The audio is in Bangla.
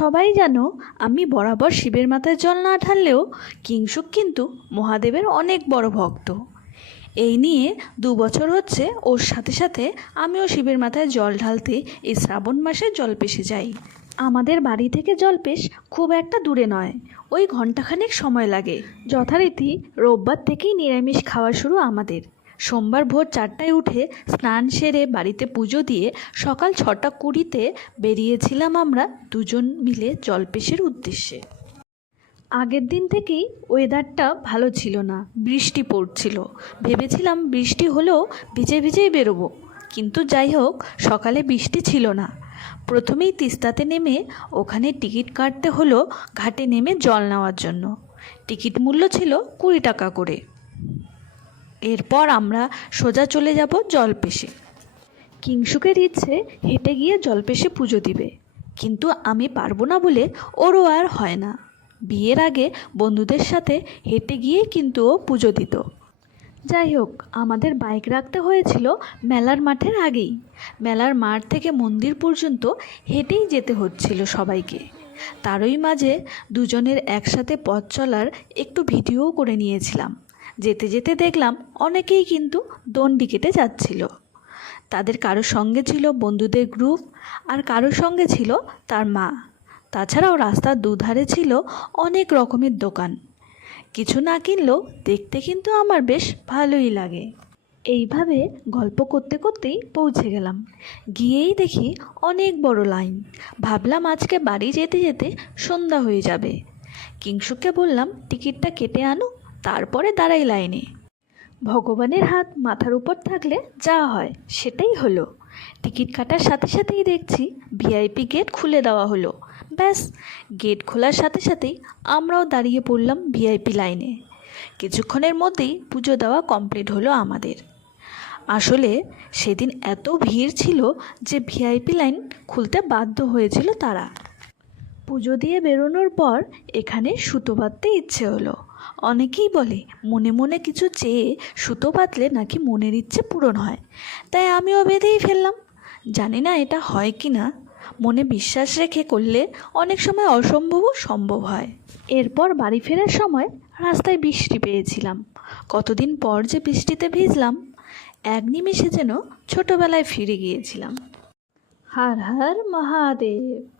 সবাই জানো, আমি বরাবর শিবের মাথায় জল না ঢাললেও কিংসুক কিন্তু মহাদেবের অনেক বড় ভক্ত। এই নিয়ে দু বছর হচ্ছে, ওর সাথে সাথে আমিও শিবের মাথায় জল ঢালতে এই শ্রাবণ মাসে জলপেশে যাই। আমাদের বাড়ি থেকে জলপেশ খুব একটা দূরে নয়, ওই ঘন্টাখানেক সময় লাগে। যথারীতি রোববার থেকেই নিরামিষ খাওয়া শুরু আমাদের। সোমবার ভোর চারটায় উঠে স্নান সেরে বাড়িতে পুজো দিয়ে সকাল ছটা কুড়িতে বেরিয়েছিলাম আমরা দুজন মিলে জলপেশের উদ্দেশ্যে। আগের দিন থেকেই ওয়েদারটা ভালো ছিল না, বৃষ্টি পড়ছিল। ভেবেছিলাম বৃষ্টি হলেও ভিজে ভিজেই বেরোবো, কিন্তু যাই হোক, সকালে বৃষ্টি ছিল না। প্রথমেই তিস্তাতে নেমে ওখানে টিকিট কাটতে হলো, ঘাটে নেমে জল নেওয়ার জন্য। টিকিট মূল্য ছিল কুড়ি টাকা করে। এরপর আমরা সোজা চলে যাব জলপেশে। কিংসুকের ইচ্ছে হেঁটে গিয়ে জলপেশে পুজো দিবে। কিন্তু আমি পারব না বলে ওরও আর হয় না। বিয়ের আগে বন্ধুদের সাথে হেঁটে গিয়ে কিন্তু ও পুজো দিত। যাই হোক, আমাদের বাইক রাখতে হয়েছিল মেলার মাঠের আগেই। মেলার মাঠ থেকে মন্দির পর্যন্ত হেঁটেই যেতে হচ্ছিল সবাইকে। তারই মাঝে দুজনের একসাথে পথ চলার একটু ভিডিও করে নিয়েছিলাম। যেতে যেতে দেখলাম অনেকেই কিন্তু দণ্ডি কেটে যাচ্ছিল। তাদের কারোর সঙ্গে ছিল বন্ধুদের গ্রুপ আর কারোর সঙ্গে ছিল তার মা। তাছাড়াও রাস্তার দুধারে ছিল অনেক রকমের দোকান। কিছু না কিনলেও দেখতে কিন্তু আমার বেশ ভালোই লাগে। এইভাবে গল্প করতে করতেই পৌঁছে গেলাম। গিয়েই দেখি অনেক বড় লাইন। ভাবলাম আজকে বাড়ি যেতে যেতে সন্ধ্যা হয়ে যাবে। কিংসুককে বললাম, টিকিটটা কেটে আনো তারপরে দাঁড়াই লাইনে। ভগবানের হাত মাথার উপর থাকলে যা হয় সেটাই হলো। টিকিট কাটার সাথে সাথেই দেখছি ভিআইপি গেট খুলে দেওয়া হলো। ব্যাস, গেট খোলার সাথে সাথেই আমরাও দাঁড়িয়ে পড়লাম ভিআইপি লাইনে। কিছুক্ষণের মধ্যেই পুজো দেওয়া কমপ্লিট হলো আমাদের। আসলে সেদিন এত ভিড় ছিল যে ভিআইপি লাইন খুলতে বাধ্য হয়েছিল তারা। পুজো দিয়ে বেরোনোর পর এখানে সুতো বাঁধতে ইচ্ছে হলো। অনেকেই বলে, মনে মনে কিছু চেয়ে সুতো পাতলে নাকি মনের ইচ্ছে পূরণ হয়? তাই আমিও বেঁধেই ফেললাম। জানি না এটা হয় কি না। মনে বিশ্বাস রেখে করলে অনেক সময় অসম্ভবও সম্ভব হয়। এরপর বাড়ি ফেরার সময় রাস্তায় বৃষ্টি পেয়েছিলাম। কতদিন পর যে বৃষ্টিতে ভিজলাম, এক নিমেষে যেন ছোটোবেলায় ফিরে গিয়েছিলাম। হার হার মহাদেব।